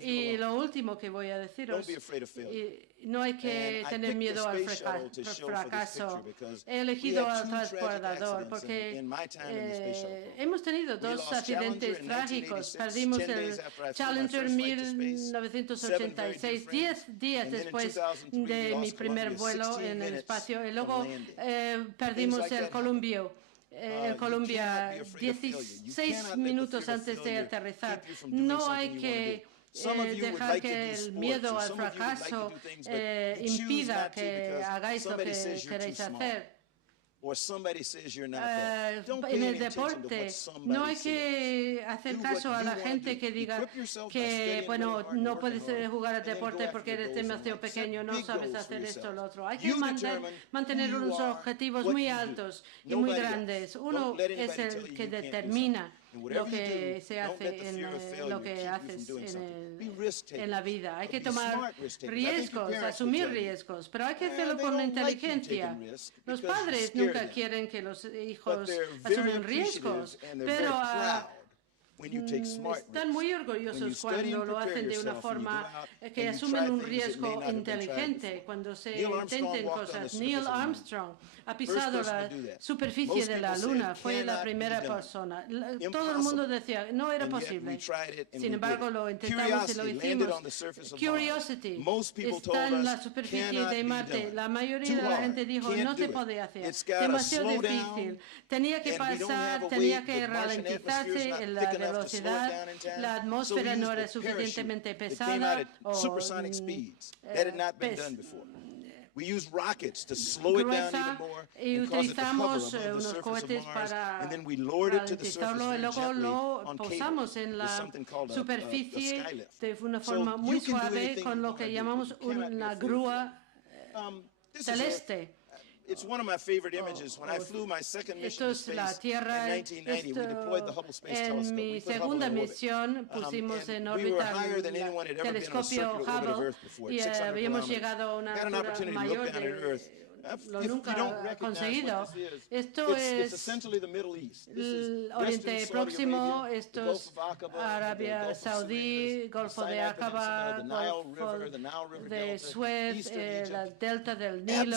Y lo último que voy a deciros, no hay que tener miedo al fracaso. He elegido al transportador porque hemos tenido dos accidentes trágicos. Perdimos el Challenger 1986, 10 días después de mi primer vuelo en el espacio, y luego perdimos el Columbia 16 minutos antes de aterrizar. No hay que dejar que el miedo al fracaso impida que hagáis lo que queréis hacer. En el deporte no hay que hacer caso a la gente que diga que, bueno, no puedes jugar al deporte porque eres demasiado pequeño, no sabes hacer esto o lo otro. Hay que mantener unos objetivos muy altos y muy grandes. Uno es el que determina lo que se hace lo que haces en la vida. Hay que tomar riesgos, asumir riesgos, pero hay que hacerlo con inteligencia. Los padres nunca quieren que los hijos asumen riesgos, pero están muy orgullosos cuando lo hacen de una forma que asumen un riesgo inteligente, cuando se intenten cosas. Neil Armstrong ha pisado la superficie de la Luna, fue la primera persona. Todo el mundo decía no era posible. Sin embargo, lo intentamos y lo hicimos. Curiosity está en la superficie de Marte. La mayoría de la gente dijo no se puede hacer, demasiado difícil. Tenía que pasar, tenía que ralentizarse en la velocidad, la atmósfera no era suficientemente pesada o gruesa, y utilizamos unos cohetes para ralentizarlo y luego lo posamos en la superficie de una forma muy suave con lo que llamamos una grúa celeste. Esto es la Tierra. En mi segunda misión pusimos en órbita el telescopio Hubble y habíamos llegado a una altura mayor de lo nunca conseguido. Esto es el Oriente Próximo, esto es Arabia Saudí, Golfo de Aqaba, Golfo de Suez, la delta del Nilo.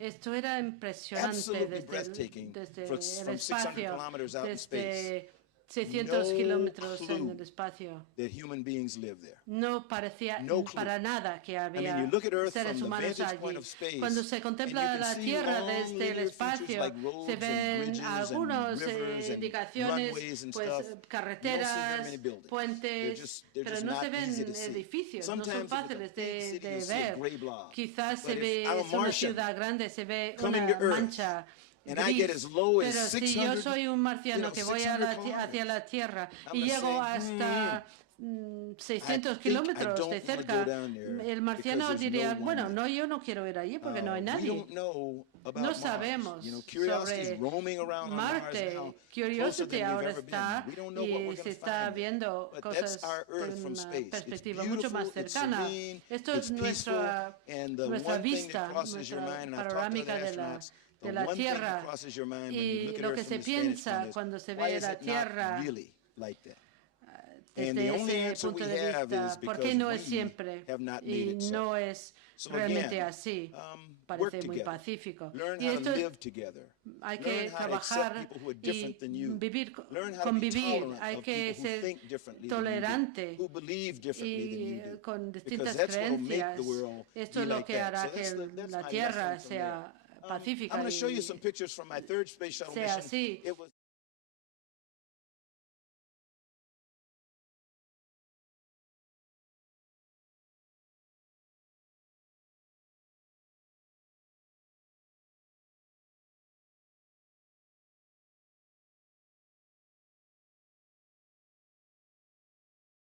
Esto era impresionante desde el espacio, desde 600 kilómetros en el espacio. No parecía para nada que había seres humanos allí. Cuando se contempla la Tierra desde el espacio, se ven algunas indicaciones, pues carreteras, puentes, pero no se ven edificios, no son fáciles de ver. Quizás se ve una ciudad grande, se ve una mancha gris, pero si yo soy un marciano que voy hacia la Tierra y llego hasta 600 kilómetros de cerca, el marciano diría, bueno, no, yo no quiero ir allí porque no hay nadie. No sabemos sobre Marte. Curiosity ahora está y se está viendo cosas de una perspectiva mucho más cercana. Esto es nuestra vista, nuestra panorámica de la Tierra y lo que se piensa cuando se ve la Tierra desde ese punto de vista. ¿Por qué no es siempre? Y no es realmente así. Parece muy pacífico. Y esto hay que trabajar y convivir. Hay que ser tolerante y con distintas creencias. Esto es lo que hará que la Tierra sea pacífica y sea así.